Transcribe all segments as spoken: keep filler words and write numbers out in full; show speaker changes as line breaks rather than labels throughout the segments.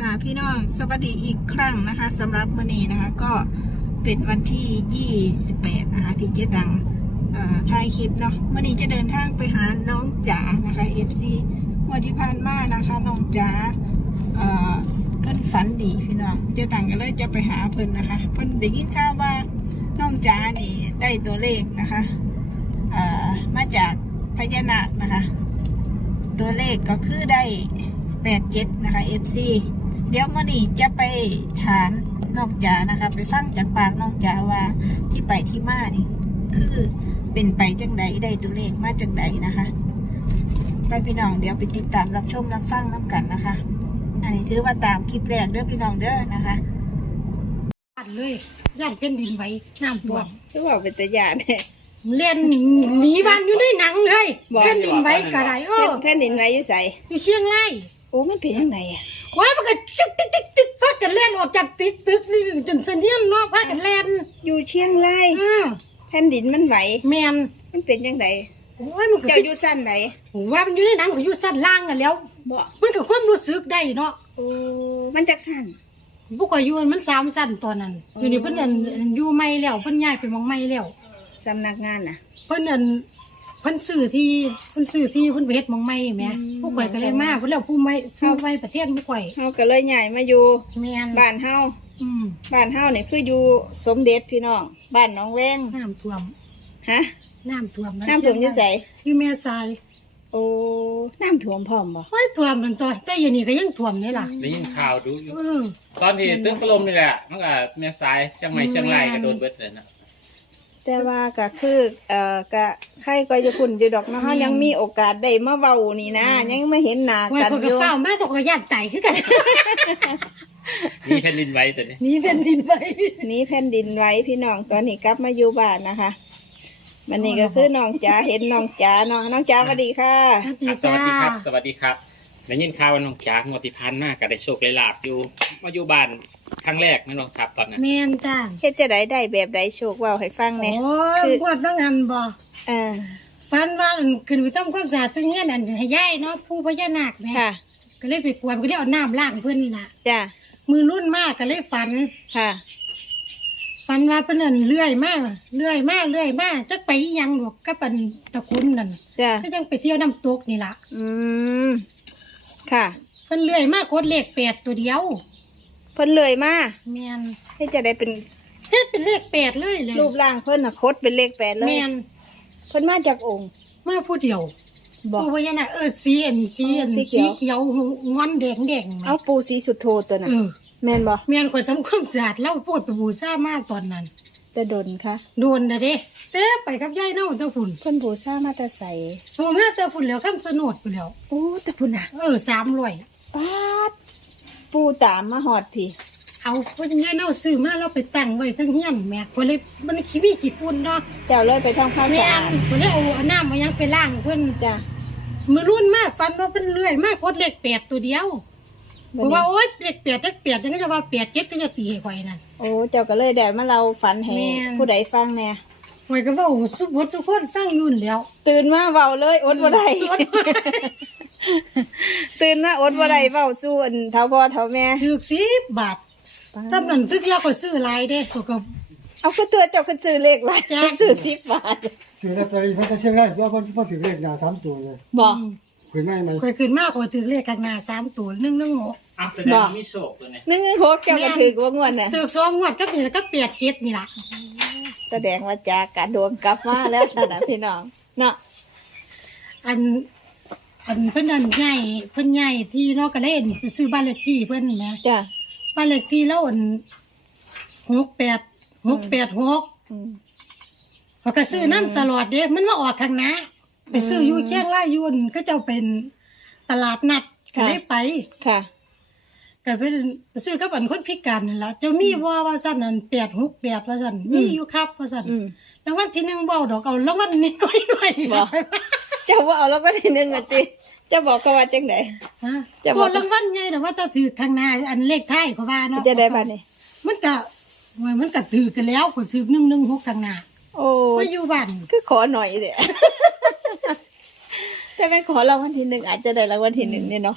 ค่ะพี่น้องสวัสดีอีกครั้งนะคะสำหรับมื้อนี้นะคะก็เป็นวันที่ยี่สิบแปดนะคะที่เจ๊ตังถ่ายคลิปเนาะมื้อนี้จะเดินทางไปหาน้องจ๋านะคะ เอฟ ซี วันที่ผ่านมานะคะน้องจ๋าเอ่อเพิ่นฝันดีพี่น้องเจ๊ตังก็เลยจะไปหาเพิ่นนะคะเพิ่นได้ยินข่าวว่าน้องจ๋านี่ได้ตัวเลขนะคะเอ่อมาจากพญานาคนะคะตัวเลขก็คือได้แปดเจ็ดนะคะ เอฟ ซี เดี๋ยวมื่อนี้จะไปถามน้องจ๋านะคะไปฟังจากปากน้องจ๋าว่าที่ไปที่มานี่คือเป็นไปจังใดได้ตัวเลขมาจังใดนะคะไปพี่น้องเดี๋ยวไปติดตามรับชมรับฟังน้ำกันนะคะอันนี้ถือว่าตามคลิปแรกเด้อพี่น้องเด้อนะคะ
อัดเลยย่านเป็นดินไหวน้ำท่วม
คือว่าเป็นตะยานเนี่ย
เรียนหนีบ้านอยู่ในหนังเลยเป็นดินไหวกระไรเออ
แผ่นดินไหวอยู่ใส่
อยู่เชียงราย
โอ้มันเป็นยังไงอ่ะ
ว้ามันก็จึ๊กจึ๊กจึ๊กจึ๊กพากันเล่นออกจากตึกตึกนี่จนเสนียนเนาะพากันเล่น
อยู่เชียงรายแผ่นดินมันไหว
แมน
มันเป็นยังไง
โอ้ยมัน
เจ้าอยู่สั้นไหน
ว่ามันอยู่ในหนังก็อยู่สั้นล่างกันแล้ว
บ่
มันก็ความรู้สึกได้เนาะ
โอ้มันจักสั้น
พวกก็อยู่มันสามสั้นตอนนั้นอยู่นี่เพิ่นอยู่ใหม่แล้วเพิ่นย้ายไปมองใหม่แล้ว
สำนักงานน่ะ
เพิ่นนั่นเพิ่นซื้อที่เพิ่นซื้อที่เพิ่นไปเฮ็ดมองใหม่แหมผู้ข่อยก็เลยมาเพิ่นแล้วผู้ใหม่ผู้ใหม่ประเทศผู้ข่อย
เฮาก็เลยย้ายมาอยู่
แม่น
บ้านเฮา
อืม
บ้านเฮานี่คืออยู่สมเด็จพี่น้องบ้านหนองแวง
น้ำท่วม
ฮะ
น้ำท่วม
น้ำท่วมอยู่ไส
อยู่แม่ทราย
โอ้น้ำท่วมพร้อมบ่
โอ้ยท่วมมันตัวแต่อยู่นี่ก็ยังท่วมนี่ล่ะ
ได้ยินข่าวดูอยู่ตอนที่ตึกถล่มนี่แหละมันก็แม่ทรายเชียงใหม่เชียงรายก็โดนเบิดเลยนะ
แต่ว่าก็คือเอ่อก็ใครก็จะคุณอยู่ดอกเนาะเฮายังมีโอกาสได้มาเว้านี่นะยังไม่เห็นหน้ากันอยู่
ว่าก็เฝ้ามาตกกระยานไตคือกัน
มีแผ่นดินไหวตัวนี้
มีแผ่นดินไหว
นี้แผ่นดินไหวพี่น้องตอนนี้กลับมาอยู่บ้านนะคะวันนี้ก็คือน้องจ๋าเห็นน้องจ๋าเนาะน้องจ๋าสวัสดีค่ะ
สวัสดีครับสวัสดีครับได้ยินข่าวว่าน้องจ๋างวดที่ผ่านมาก็ได้โชคได้ลาภอยู่มาอยู่บ้านครั้งแรกนั่นน้องครับตอนนั้น
แม่นจ้า
เฮ็ดจะได้ได้แบบใดโชคเว้าให้ฟังแหน่
โอ้ยปวดทั้งอันบ่
เออ
ฟันว่าขึ้นไปทำความสะอาดตรงนี้นั่นให้ยายเนาะผู้พญานาคแม่
ค่ะ
ก็เลยไปกวนก็ได้เอาน้ำล้างเพิ่นนี่ล่ะ
จ้ะ
มือรุ่นมากก็เลยฝัน
ค่ะ
ฝันว่าเพิ่นนั่นเลื่อยมากเลื่อยมากเลื่อยมากจักไปอีหยังดอกกับปันตะคุณนั่น
จ้ะ
ก็ยังไปเที่ยวน้ำตกนี่ล่ะ
อืมค่ะ
เพิ่นเลื่อยมากโคตรเลขแปดตัวเดียว
เพิ่นเลยมา
แม่น
ให้จะได้เป็น
เฮ็ดเป็นเลขแปดเลยเลย
รูปร่างเพิ่นน่ะคดเป็นเลขแปดเลย
แม่น
เพิ่นมาจากองค์
มาผู้เดียวบอกว่าอย่างน่ะเออสีอันสีอันสีเขียวงอนแดงแดง
เอาปูสีสุดโทตัวน่ะแม่นบ่
แม่นคนทำความสะอาดเล่าปวดไปบูซ่ามาตอนนั้น
แต่โดนค่ะ
โดนนะเด้เต้ไปกับยายเน่าเจ้าฝุ่น
เพิ่นบูซ่ามาแต่ใส
โอ้แม่เจ้าฝุ่นแล้วข้ามสนุดไปแล้ว
โอ้แต่พุ่นน่ะ
เออสามร้อย
ปาดปูตามมาหอดพี่
เอาเพิ่นยายเน่าซื้อมาเราไปตั้งไว้ทั้งเฮียนแม่ก็เลยมันขี้วี่ขี้ฝุ่นเนาะ
เจ้าเลยไปทำความสะอาด
ก็เลยเอาน้ำมายังไปล้างเพิ่น
จ้ะ
มือรุ่นมากฟันว่าเป็นเลื่อยมากโคตรเลขแปดตัวเดียวเพราะว่าโอ๊ยเลขแปดเลขแปดยังก็จะว่าแปดเจ็ดก็จะตีให้ไว้นั่น
โอ้เจ้าก็เลยได้มาเราฝันให้ผู้ใดฟังแน่
ไว้ก็ว่าสุบดสุบคนฟังยุ่นแล้ว
ตื่นมาเว้าเลยอดบ่ได้ตื่นมาอดบ่ได้เว้าสู้อันเฒ่าพ่อเฒ่าแม่
ถูกสิบบาทจำนั้นทุกเที่ยวก็ซื้อลายเด้ก็
เอาคือตัวเจ้าคือซื้อเลขลายซื้อสิบบาท
ซื้อลอตเตอรี่เพิ่นจะเชียงรายว่าเพิ่นเพิ่นซื้อเลขหน้าสามตัวเลย
บ่
ขึ้นมาไหม
เคยขึ้นมากกว่าถือเลขกันหน้าสามตัวหนึ่งหนึ่งหก
อ้าวแสดงมีโชคตัวนี้
หนึ่งหกเจ้าก็ถือว่างวดน่ะ
ถือสองงวดก็เป็นก็เปียกเจ็ดนี่ล่ะ
แสดงว่าจากะดวงกลับมาแล้วซะนะพี่น้องเนาะ
อันอันเพิ่นอันใหญ่เพิ่นใหญ่ที่เนาะก็เล่นไปซื้อบ้านเลขที่เพิ่นแหม
จ้ะ
บ้านเลขที่แล้วอันหกแปดหกแปดหกพอก็ซื้อน้ำตลอดเด้มันมาออกข้างหน้าไปซื้ออยู่เชียงรายยุ่นก็จะเป็นตลาดนัดก็ได้ไป
ค่ะ
ก็ไปซื้อกับอันคนพิการนั่นล่ะเจ้ามีว่าว่าซั่นนั่นแปดหกแปดว่าซั่นมีอยู่ครับว่าซั่นรางวัลที่หนึ่งเบ้าดอกเอารางวัลนิดหน่อยหน่อย
บอกเจ้าว่าเอาแล้วก็ที่หนึ่งอ่ะติเจ้าบอกเขาว่าจังได
ฮะจะบอกรางวัลใหญ่ดอกว่าถ้าถือข้างหน้าอันเลขท้ายก็ว่าเนาะ
จะได้บัดนี้
มันก็มันก็ถือกันแล้วคนซื้อหนึ่งหนึ่งหกข้างหน้า
โอ้
มาอยู่บ้าน
คือขอหน่อยเด้แต่ไม่ขอรางวัลที่หนึ่งอาจจะได้รางวัลที่หนึ่งเนี่ยเนาะ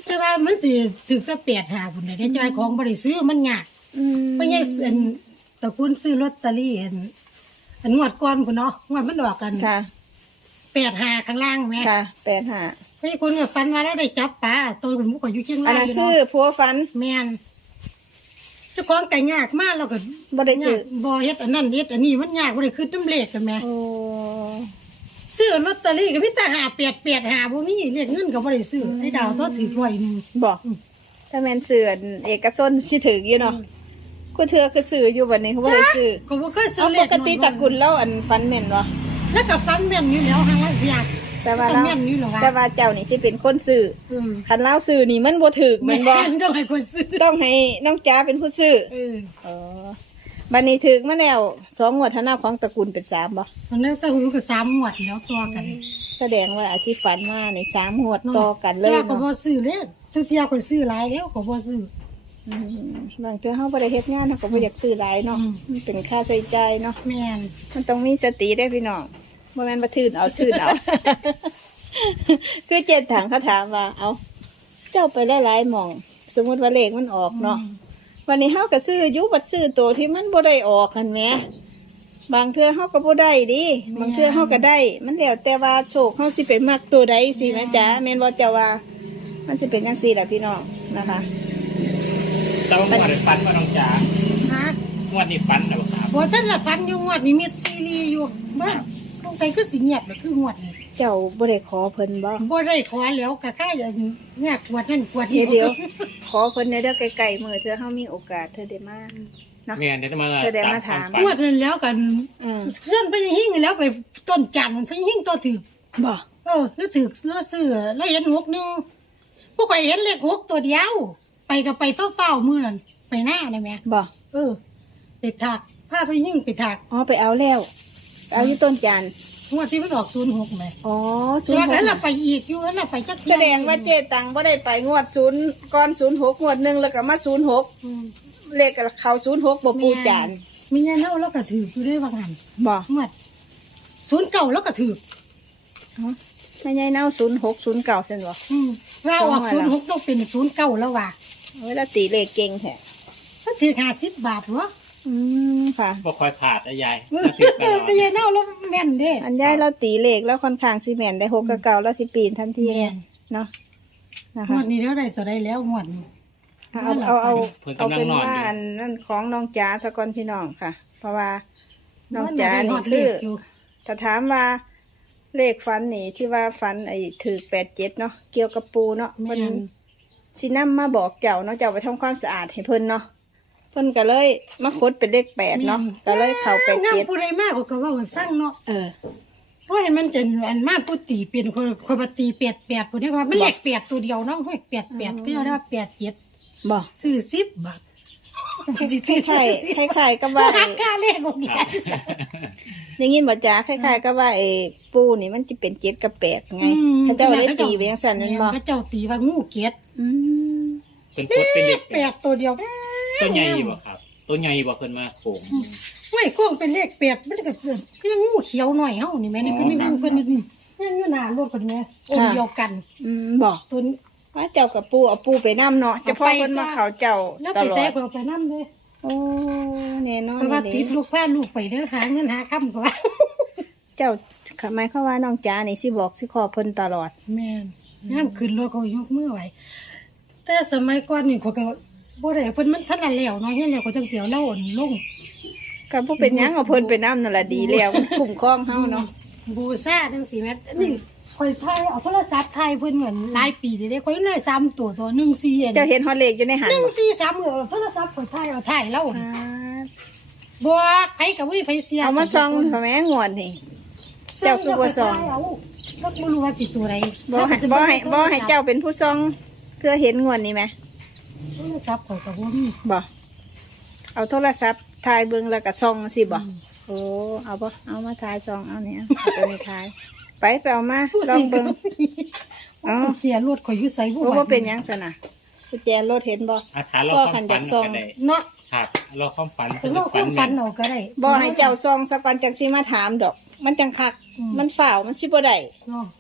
จะว่ามันสิถึงจะแปดหาพุ่นได้ใจายของบ่ได้ซื้อมันยาก
อืม
ไม่ใช่อันตระกูลซื้อลอตเตอรี่อันอันงวดก่อนพุ่นเนาะงวดมันดอกกัน
ค่ะ
แปดหาข้างล่างแม่
ค่ะแปดห้า
ไม่คนก็ฝันว่าเราได้จับปลาตัวผมก็อยู่เชียง
อัน
ราย
นั้น
อยู่
คื
เนาะ
อผัวฝัน
แม่นเจ้าของไก่ยากมากเราก็
บ่ได้ซื้อ
ยากบ่เฮ็ดอันนั้นเฮ็ดอันนี้มันยากบ่ได้คือน้ำเลขกันแม่
โอ้
ซื้อลอตเตอรี่ก็มีแต่หาแปดแปดหาบ่มีเลขเงินก็บ่ได้ซื้อไอ้ดาวตัวถือร้อยหนึง
บอกถ้าแม่นซื้ออันเอกชนสิถึกอยู่เนาะกูเทื่อคือซื้ออยู่บัดนี้เขาบ่ได้ซื้อ
ก็บ่เคยซื้
เอา
อเล
ป
ข
กติตระกุลแล้วอันฝันแม่นบ่
แล้วก็ฝันแม่นอยู่แล้วหางว่าอยาก
แต่ว่า
ก็
เรา
แม่นอยู่หรอวะ
แต่ว่าเจ้านี่สิเป็นคนซื้อ
อืม
คันเล่าซื้อนี่มันบ่ถึกแม่นบ่
ต้องให้คนซื้อ
ต้องให้น้องจ๋าเป็นผู้ซื้อ
เออ
อ๋อบัดนี้ถึกมาแล้วสองงวดถ้านับของตระกูลเป็นสามบ่
มันแล้วแต่หูก็สามหมวดแล้วตัวกัน
แสดงว่าอาที่ฝันมาในสามงวดต่อกันเลย
จ้าก็
เนาะ
บ่ซื้อเลขทุกเที่ยวก็ซื้อหลายแล้วก็บ่ซื้อ
อืมบางเทื่อเฮาบ่ได้เฮ็ดงานเฮาก็บ่อยากซื้อหลายเนาะ
อืม
มันเป็นค่าใช้จ่ายเนาะ
แม่น
มันต้องมีสติได้พี่น้องบ่แม่นบ่ทื่นเอาทื่นเอา คือเจ็ดถังเขาถามว่า เอาเจ้าไปหลายๆหม่อง สมมุติว่าเลขมันออกเนาะวันนี้เฮาก็ซื้ออยู่บัดซื้อตัวที่มันบ่ได้ออกหั่นแหมบางเทื่อเฮาก็บ่ได้ดิบางเทื่อเฮาก็ได้ มันแล้วแต่ว่าโชคเฮาสิไปมักตัวใดสิแม่จ๋าแม่นบ่เจ้าว่า มันสิเป็นจังซี่ล่ะพี่น้องนะคะ
เจ้าหมวดฟันว่าน้องจ๋า
ฮะ
งวดนี้ฟันแล้วบ่ครับ
บ่ทันละฟันอยู่งวดนี้มีซีรีส์อยู่บ้านสงสัยคือสิเงียบเลยคืองวดนี้
เจ้าบ่ได้ขอเพิ่นบ่
บ่ได้ขอแล้วก็ค่าอย่างเงียบกวดนั่นกวดนี่
เดี๋ยว ขอเพิ่นในเด้อไกลๆมื้อเทื่อเฮามีโอกาสเธอได้มาเนาะ
แม่นเดี๋ยวจะมา
แสดงมาถาม
คว
งวดนั้นแล้วกัน
อืม
เพื่อนไปหิ้งแล้วไปต้นจันทร์ไปหิ้งตัวถือ
บ่
เออแล้วถือแล้วซื้อแล้วเห็นหกหนึงพวกข่อยเห็นเลขหกตัวเดียว ไปก็ไปเฝ้าๆมื้อนั้นไปหน้าได้แม่
บ่
เออไปถักพาไปหิ้งไปถัก
อ๋อไปเอาแล้วไปเอาที่ต้นจันทร์
งวดที่มันออกศูนย์หกไหม
อ๋อศู
จ
น
ว
ย์
ด
ห
นั้น
ก
เราไปอีกอยู่นั้นเราไปจักเที่
แส
ย
ดงว่าเจตังบ่ได้ไปงวดศูนย์ก่อนศูนย์หกงวดหนึงแล้วก็มาศูนย์หก
อืม
เลขกับเขาศูนย์หกบ่ปูจันทร์
มีเงินเล่าแล้วก็ถืออยู่ได้บางหัน
บ่
งวดศูนย์เก่าแล้วก็ถือ
อ๋อไม่ใช่เน่าศูนย์หกศูนย์เก้าซั่นบ่
อืมเราออกศูนย์หกต้องเป็นศูนย์เก่าแล้วว่ะ
เวลาตีเลขเก่งแท้
ถ้าถือห้าสิบบาทวะ
อืมค่ะ
บ่ค่อยผาดนะยาย
เออ
ถ้าถือตลอด
ไปเย็นเล่าแล้วแม่นเด้
อันยายเราตีเลขแล้วค่อนข้างสิแม่นได้หกกับเก้าแล้วสิปีนทันที
แม่น
เนาะนะ
ง
คะ
วดนี้เท่าไรต่อได้แล้วงวดนี้
เอาเอาเอา
เพิ่น
เอา
กำลัง
เป็น
นอน
ว่า
อยู่
อันนั่นของน้องจ๋าสะกอนพี่น้องค่ะ เพราะว่าน้อง
งวด
จ๋า
ได้ฮ
นี่
อดเล
คือ
ขอยู่
ถ้าถามว่าเลขฟันนี่ที่ว่าฟันไอ้ถือแปดเจ็ดเนาะเกี่ยวกับปูเนาะ
แม่
เพิ่น
น
สินำมาบอกเจ้าเนาะเจ้าไปทำความสะอาดให้เพิ่นเนาะเพิ่นก็เลยมาคดเป็นเลขแปดเนาะก็เลยเข้าแปด
งาม
เจ็ด
ผู้ใดมากกว่าก็ว่าให้ฟังเนาะ
เออ
เพราะให้มันจะอันมากผู้ตีเปลี่ยนคนคนมาตีแปดแปดผู้นี้ว่ามันเลขแปดตัวเดียวเนาะเลขแปดแปดก็เรียกว่าแปดเจ็ด
บ่
ซื้อสิบบาท
คล้ายๆคล้ายๆกับว่าไอ้
ค่าเลขของ
ค
แก
รับ
อย่างงี้บ่จ๋าคล้ายๆกับว่าไอ้ปูนี่มันจะเป็นเจ็ดกับแปดไงเขาเจ้าเลยตีไปจังซั่นแม่นบ่
พระเจ้าตีว่างูเกียรติ
อืม
เป็นโคตรเป็นเด็ก
แปดตัวเดียว
ตัวใหญ่บ่ครับ ตัวใหญ่บ่เพิ่นมาโขง
ไม่กล้องเป็นเลขแปดมันก็ก็ยังงูเขียวหน่อยเฮานี่แม่นี่ก็นี่เพิ่นนี่ยังอยู่หน้ารถกันแม่องค์เดียวกัน
อืมบ่
ตัวนี้
ว่าเจ้ากับปูเอาปูไปนํเนาะเฉพาะเพิ่นมาเขาเจ้า
แล้ว
ต
ไป
ลอ
ใส่
ด
เพิ่นไปนำเด้
โอ้แน่นอน
เพราะว่า
เลย
ติดลูกพาลูกไปเด้อหาเงินหาค่ำกว่า
เจ้าหมายความว่าน้องจ๋านี่สิบอกสิขอเพิ่นตลอด
แม่นห้ามขึ้นรถเขายกมือไหวแต่สมัยก่อนนี่เขาก็บ่ได้เพิ่นมันทันละแล้วเนาะเฮ็ดแล้วก็จังเสียวเล่าอ่อนลง
ก็บ่เป็นหยังเอาเพิ่นไปนํนั่นล่ะดีแล้วมันคุ้มครองเฮาเนาะ
บูซาจังซี่แม่นี่ข่อยถ่ายเอาโทรศัพท์ถ่ายเพิ่นเหมือนหลายปีเลยเด้ข่อยเลยซ้ำตัวตัวหนึ่งสี่อัน
เจ้าเห็นฮอดเลขอยู่ในหัน
หนึ่ง
บ่
สี่สามเอาโทรศัพท์ข่อยถ่ายเอาถ่ายเล่า
อ่า
บ่ไผก็บ่มีไผเสีย
เอามาส่องทำไมงวดนี่ เจ้าคือบ่ส่อง
เอาแล้วบ่รู้ว่าสิตัวใด
บ่ให้บ่ให้บ่ให้เจ้าเป็นผู้ส่องเพื่อเห็นงวดนี่ไหม
โทรศัพท์ข่อยก็บ่มี
บ่เอาโทรศัพท์ถ่ายเบิ่งแล้วก็ส่องสิบ่โอ้เอาบ่เอามาถ่ายส่องเอาเนี่ยเอาตัวนี้ถ่ายไปไปเอามาลองเบิ่ง
เอ้าเกียร์รถข่อยอยู่ไสบ่
โอ้บ่เป็นหยังซั่นน่ะกุญแจรถเห็นบ่
อาถารรอ
พ่อ
ความ
ขัน
ฝั
จาน กซอง
ก็ได้
เนาะ
ครับรอความฝัน
แต่ว่าความฝันเอาก็ได้
บ่ให้เจ้าส่องซะก่อนจังสิมาถามดอก มันจังคัก
อืม
มันฝ่าวมันสิบ่ได้
เนาะ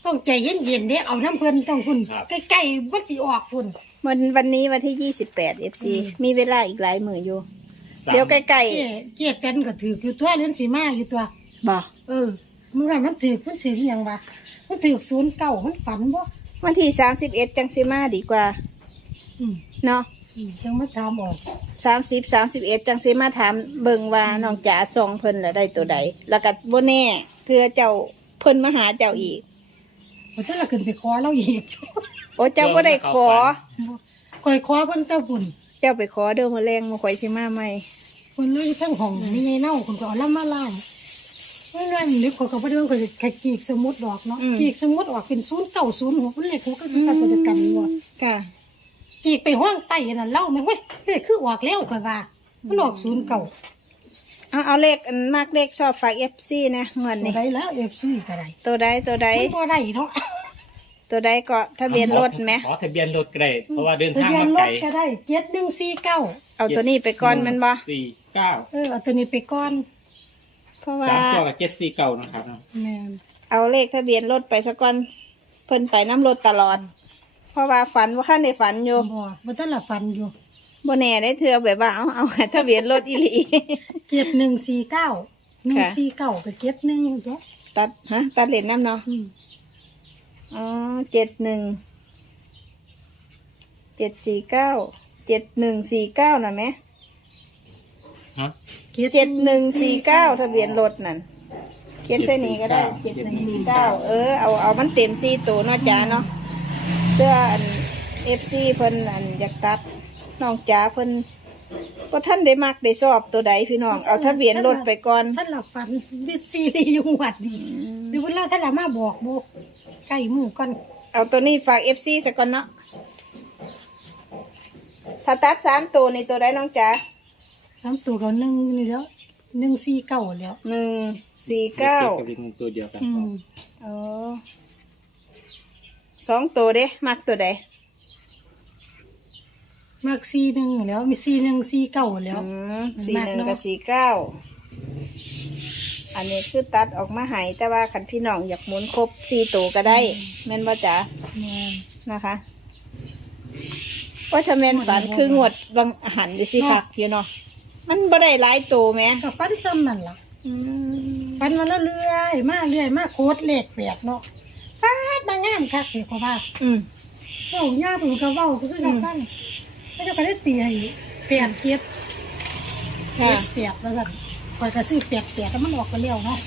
ต้องใจเย็นๆเด้เอาน้ำเพิ่นต้องคุณใกล้ๆมันสิออกคุณ
วันวันนี้วันที่ยี่สิบแปด เอฟ ซี
อืม
มีเวลาอีกหลายมื้ออยู่
สาม
เดี๋ยวใกล้
เจ๊เจ๊เต้นก็ถืออยู่ตัวเล่นสีมาอยู่ตัว
ๆบ่
เออมันว่ามันถือมันถืออหยังวะมันถือศูนย์เก้ามันฝันบ่
วันที่สามสิบเอ็ดจังสิมาดีกว่า
อืม
เนาะ
อืมยังมาถามออก
สามสิบ สามสิบเอ็ดจังสิมาถามเบิ่งว่าน้องจ๋าส่งเพิ่นแล้วได้ตัวใด แล้วก็บ่แน่เพื่อเจ้าเพิ่นมาหาเจ้าอีก
ว่าถ้าเราขึ้นไปขอเราอีก
โอ้เจ้าบ่ได้ขอ
คอยขอเพิ่นเต้าบุญ
เจ้าไปขอเด้อมื้อแรงมาข่อยสิมาใหม่
เพิ่นเลยทั้งห้องมีไงเน่าคนก็เอาล่ำมาล่างเมื่อนั้นนึกขอยก็บ่ได้ว่าข่อยแค่กีกสมุดดอกเนาะกีกสมุดออกเป็นศูนย์เก้าศูนย์หกมันเลขหกก็สิบตัวเดียวกันบ่
ค่ะ
กีกไปห้องใต้นั่นเล่าแม่งเว้ยเลขคือออกแล้วข่อยว่ามันออกศูนย์เก้า
เอาเอาเลขอันมากเลขชอบฝาก เอฟ ซี นะงวด
ตัว
นี้
ใดแล้ว เอฟ ซี ก็ได้
ตัวใดตัวใด
มันบ่ได้เนาะ
ตัวใดก็ทะเบียนรถไหม
ขอทะเบียนรถก็ได้เพราะว่าเดิน
ทะ
ทาง
เบียน
มาร ไกล
ถก็ได้เจ็ดหนึ่งสี่เก้า
เอาตัวนี้ไปก่อนแมันบ่
สี่เก้า
เออเอาตัวนี้ไปก่อน
เพราะว่า
สามตัวกับเจ็ดสี่เก้านะครับ
แม่น
เอาเลขทะเบียนรถไปซะก่อนเพิ่นไปน้ำรถตลอด เพราะว่าฝันว่าขั้นในฝันอยู่
บ่บ่ทันละฟันอยู่
บ่แน่ได้เธอแบบว่าเอาเอาทะเบียนรถอีหลี
เจ็ดหนึ่งสี่เก้าหนึ่งสี่เก้าไปเจ็ดหนึ่งจ้ะ
ตัดฮะตัดเลนน้ำเนาะ
อืม
อ๋อเจ็ดหนึ่งเจ็ดสี่เก้าเจ็ดหนึ่งสี่เก้าน่ะไหม
ฮะ
เจ็ดหนึ่งสี่เก้าทะเบียนรถนั่นเขียนเส้นนี้ก็ได้เจ็ดหนึ่งสี่เก้าเออเอาเอามันเต็มสี่ตัวเนาะจ้าเนาะเสื้ออันเอฟซีเพิ่นอันอยากตัดน้องจ๋าเพิ่นก็ท่านได้มักได้ชอบตัวใดพี่น้องเอาทะเบียนรถไปก่อน
ท่านละฟันบิดซีรีส์อยู่หวัดดีหรือว่าเราท่านละมาบอกบ่ใกล้มือก่อน
เอาตัวนี้ฝากเอฟซีซะก่อนเนาะถ้าตัดสามตัวในตัวใดน้องจ๋า
สามตัวก็หนึ่งนี่แล้วหนึ่งสี่เก้าแล้ว
หนึ่งสี่เก้า
กับเลขตัวเดียวกัน
อืม
อ๋อสองตัวเด้มักตัวใด
มากสี่หนึ่งแล้วมีสี่หนึ่งสี่เก้าแล้ว
อืมสี่หนึ่งกับสี่เก้าอันนี้คือตัดออกมาใหายแต่ว่าขันพี่น้องอยากหมุนครบสี่ตัวก็ได้แม่นบ่จ๋า
แม่น
นะคะว่าถ้าแม่นฝันคืองวดบางอาหารดิสิคักพี่เนาะมันบ่ได้หลายตัวแหม
ก็ฟันจำนั่นล่ะ
อืม
ฟันมาแล้วเรื่อยมาเรื่อยมาโคตรเลขแปดเนาะฟาดมางามคักเสียกว่า
อืม
เว้าย่าผมก็เว้าก็คือกันฟังแล้วเจ้าก็ได้ตีให้แปดเจ็ด
ค่ะ
แปดแล้วกันคอยก็ซื้อแปดแปดแล้วมันออกก็เร็วเนาะ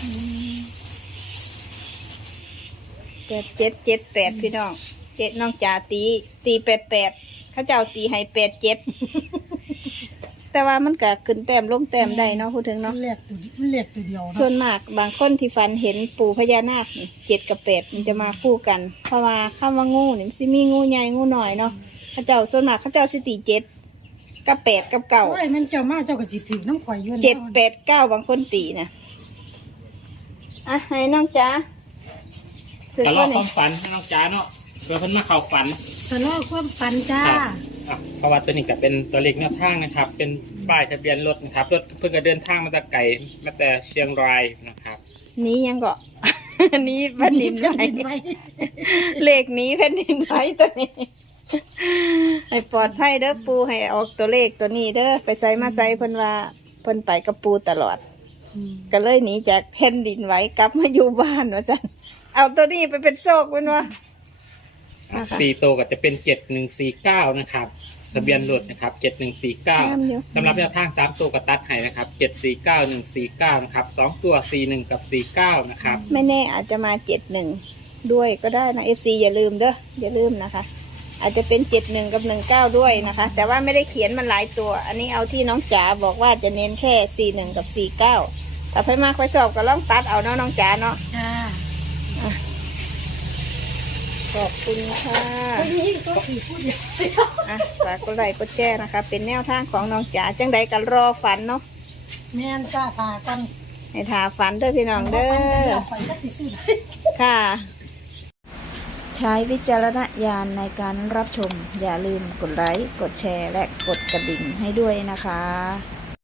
แปดเจ็ดเจ็ดแปดพี่น้องเจ็ดน้องจ๋าตีตีแปดแปดเขาเจ้าตีให้แปดเจ็ด แต่ว่ามันก็ขึ้นแต้มลงแต้มได้เนาะพูดถึง
มั
เนาะ
นเลขตัวมันเลขตัวเดียว
ส่ว
เนาะ
นมากบางคนที่ฟันเห็นปู่พญานาคนี่เจ็ดกับแปดมันจะมาคู่กัน เพราะว่าคำว่างูนี่มันสิมีงูใหญ่งูหน่อยเนาะเขาเจ้าส่วนมากเขาเจ้าสิตีเจ็ดกับแปดกับเก้า
โอ้ยมันเจ้ามาเจ้าก็สิถือน้ำข่อยอยู่นะ
เจ็ดแปดเก้าบางคนตีนะอ่ะให้น้องจ๋าถือ
ก็รอ
ว่า
ค
เนี่
วาย มฝันให้น้องจ้าเนาะเพื่อเพิ่นมาเข้าฝัน
ตลอดความฝันจ้า
ครับอ่ะเพราะว่าตัวนี้ก็เป็นตัวเลขแนวทางนะครับ เป็นป้ายทะเบียนรถนะครับรถเพิ่งจะเดินทางมาจากไกลมาแต่เชียงรายนะครับ
นี้ยังก็ นี้แผ่นดินไหว
ไว้
เลขนี้แผ่นดินไหวตัวนี้ ให้ปลอดภัยเด้อปูให้ออกตัวเลขตัวนี้เด้อไปใส่มาใส่เพิ่นว่าเพิ่นไปกับปูตลอด
อืม
ก็เลยหนีจากแผ่นดินไหวกลับมาอยู่บ้านว่าจันเอาตัวนี้ไปเป็นโชคเพิ่นว่า นะคะ
สี่ตัวก็จะเป็นเจ็ดหนึ่งสี่เก้านะครับทะเบียนรถนะครับเจ็ดหนึ่งสี่เก้าสำหรับแนวทางสามตัวก็ตัดให้นะครับเจ็ดสี่เก้าหนึ่งสี่เก้านะครับสองตัวสี่หนึ่งกับสี่เก้านะครับ
ไม่แน่อาจจะมาเจ็ดหนึ่งด้วยก็ได้นะเอฟซีอย่าลืมเด้ออย่าลืมนะคะ อาจจะเป็นเจ็ดหนึ่งกับหนึ่งเก้าด้วยนะคะ แต่ว่าไม่ได้เขียนมันหลายตัว อันนี้เอาที่น้องจ๋าบอกว่าจะเน้นแค่สี่หนึ่งกับสี่เก้าถ้าไปมาค่อยสอบก็ลองตัดเอาเนาะน้องจ๋าเนาะ
จ้า
ขอบคุณค่ะ
ไอ้นี่ก็สี่พูดเดียว
อ่ะฝากกดไลค์กดแชร์นะคะ เป็นแนวทางของน้องจ๋าจังใดกันรอฝันเนาะ
แม่นจ้าพากัน
ให้ถาฝันเด้อพี่น้องเด้
ฟันกัน
อ
แล้วข่อยก็สิซื้อ
ค่ะ ใช้วิจารณญาณในการรับชม อย่าลืมกดไลค์ กดแชร์ และกดกระดิ่งให้ด้วยนะคะ